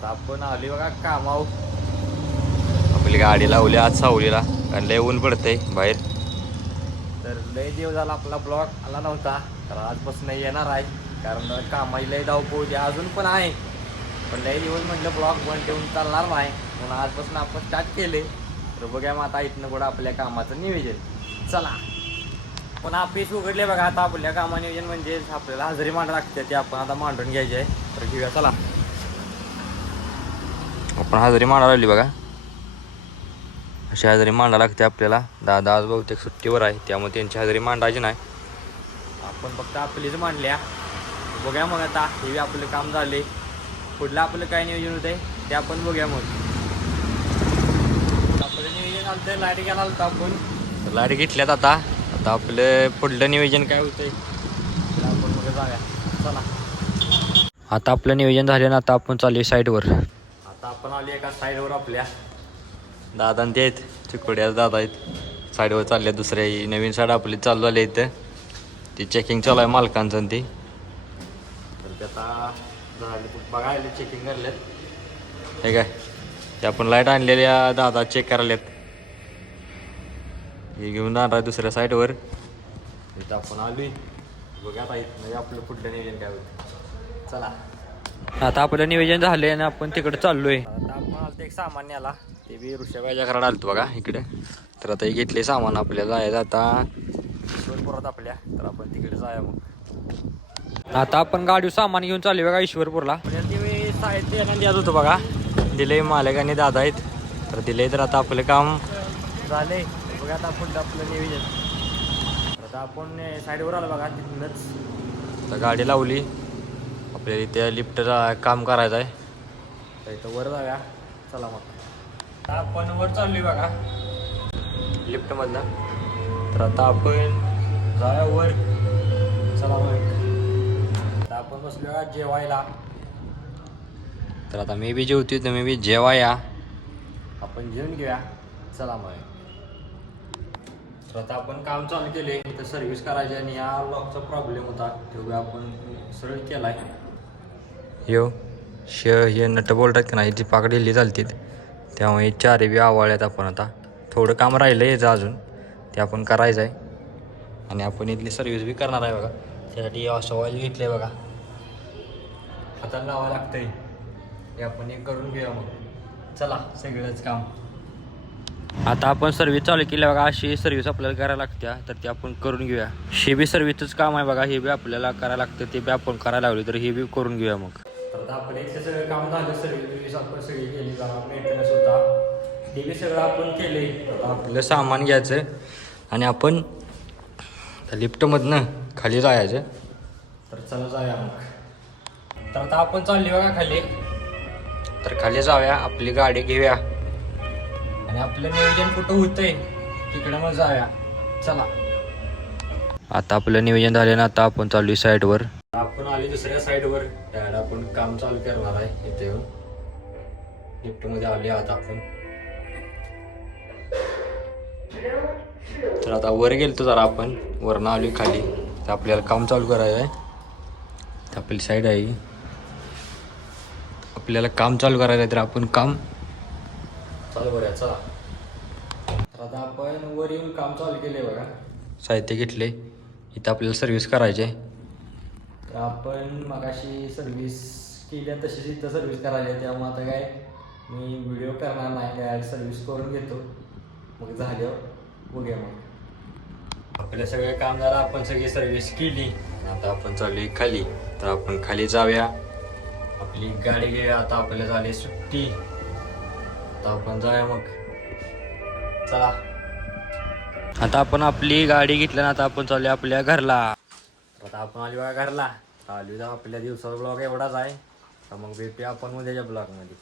आता आपण आली बघा कामाव. आपली गाडी लावली आज सावलीला कारण लय ऊन पडतंय बाहेर. तर लय दिवस झाला आपला ब्लॉग आला नव्हता, तर आजपासून येणार आहे. कारण कामाची लय धावपळ होती, अजून पण आहे. पण लय दिवस म्हटलं ब्लॉग बंद ठेवून चालणार नाही, म्हणून आजपासून आपण स्टार्ट केले. तर बघा मग आता इथनं पुढं आपल्या कामाचं नियोजन. चला पण ऑफिस उघडले बघा. आता आपल्या कामा नियोजन म्हणजे आपल्याला हजेरी मांडा लागते, ते आपण आता मांडून घ्यायचे आहे. तर घेऊया चला. आपण हजेरी मांडा लागली बघा. अशी हजेरी मांडा लागते आपल्याला. दादा आज बहुतेक सुट्टीवर आहे, त्यामुळे त्यांची हजेरी मांडायची नाही. आपण फक्त आपलीच मांडल्या. बघूया मग आता हे आपलं काम झाले. पुढलं आपलं काय नियोजन होतंय ते आपण बघूया. मग आपलं नियोजन आलं लाईट घ्यायला आलं आपण. लाईट घेतल्यात आता. आता आपलं पुढलं नियोजन काय होतंय आपण मग जाऊया. चला आता आपलं नियोजन झालं ना. आता आपण चालू साईडवर. आता आपण आलो एका साईडवर. आपल्या दादा ते आहेत, चिकोड्याच दादा आहेत. साईडवर चालले. दुसऱ्या नवीन साईड आपली चालू झाली इथं. ती चेकिंग चालू आहे मालकांचं ते. तर ते आता झाले बघायला चेकिंग करलेत हे काय. ते आपण लाईट आणलेल्या दादा चेक करायलेत. हे घेऊन जाणार आहे दुसऱ्या साईडवर. इथं आपण आलोय. बघा आता म्हणजे आपलं पुढलं नियोजन काय होतं. चला आता आपलं नियोजन झालंय आणि आपण तिकडे चाललोय. आता आपण आलं एक सामान याला, ते बी ऋषभाच्या घरात आलतो बघा इकडे. तर आता हे घेतले सामान. आपल्याला जायचं आता ईश्वरपुरात आपल्या. तर आपण तिकडे जाऊया मग. आता आपण गाडी सामान घेऊन चालू बघा ईश्वरपूरला. त्यावेळी साहित्य द्यायचं होतं बघा. दिले मालक आणि दादा आहेत. तर दिले तर आता आपलं काम झाले. बघा आता पुढलं आपलं नियोजन. तर आता आपण साईडवर आलो बघा. तिथूनच आता गाडी लावली. आपल्याला इथे लिफ्टचा काम करायचं आहे. तर इथं वर जाऊया. चला मग आपण वर चाललोय बघा लिफ्टमधनं. तर आता आपण जाऊया वर. चला मग आता आपण बसलो बघा जेवायला. तर आता मी बी जेवतोय, तुम्ही बी जेवाया. आपण जेवून घेऊया. चला मग. तर आता आपण काम चालू केले. इथं सर्व्हिस करायची आणि या लॉकचा प्रॉब्लेम होता, तेवढं आपण सरळ केलाय. हे नट बोलतात की नाही, जी पाकडेली चालतील, त्यामुळे चारी बी आवळ्यात. आपण आता थोडं काम राहिलं याचं अजून, ते आपण करायचं आहे. आणि आपण इथली सर्व्हिस बी करणार आहे बघा. त्यासाठी असं ऑइल घेतलं आहे बघा. हाताला लावावं लागतंय. हे आपण एक करून घेऊया मग. चला सगळंच काम. आता आपण सर्व्हिस चालू केली बघा. अशी सर्व्हिस आपल्याला करायला लागत्या, तर ते आपण करून घेऊया. हे बी सर्व्हिसच काम आहे बघा. हे बी आपल्याला करायला लागतं, ते बी आपण करायला लावली, तर हे बी करून घेऊया मग. तर आता आपण इथे सगळं काम झालं. सर्व्हिस आपण सगळी केली. जरा मेंटेनन्स होता, ते बी सगळं आपण केले. आता आपलं सामान घ्यायचं आणि आपण लिफ्टमधनं खाली जायचं. तर चला जाऊया मग. तर आता आपण चालली बघा खाली. तर खाली जाऊया, आपली गाडी घेऊया आणि आपलं नियोजन कुठं होतंय तिकडे मग जाऊया. चला आता आपलं नियोजन झालं ना. आता आपण चालू साईडवर. आपण आली दुसऱ्या साईडवर. त्याला आपण काम चालू करणार आहे. इथे येऊन लिफ्टमध्ये आले आता आपण. तर आता वर गेलतो जरा आपण. वरनं आली खाली. तर आपल्याला काम चालू करायचं आहे. आपली साईड आहे. आपल्याला काम चालू करायचं आहे, तर आपण काम चालू करूया. चला तर आता आपण वर येऊन काम चालू केले बघा. साहित्य घेतले. इथं आपल्याला सर्व्हिस करायची आहे. तर आपण मगाशी सर्व्हिस केली तशीच इथं सर्व्हिस करायची आहे. त्यामुळे आता काय मी व्हिडिओ करणार नाही, काय सर्व्हिस करून घेतो. मग झाल्यावर बघूया मग. आपलं सगळं काम झालं. आपण सगळी सर्व्हिस केली. आता आपण चालू खाली. तर आपण खाली जाऊया. आपली गाडी घेऊया. आता आपल्याला झाली सुट्टी. आता आपण जाऊया मग. चला आता आपण आपली गाडी घेतली ना. आता आपण चालू आपल्या घरला. आता आपण आलो बघा घरला. आलो आपल्या दिवसाचा ब्लॉग एवढाच आहे. तर मग भेटूया आपण उद्याच्या ब्लॉगमध्ये.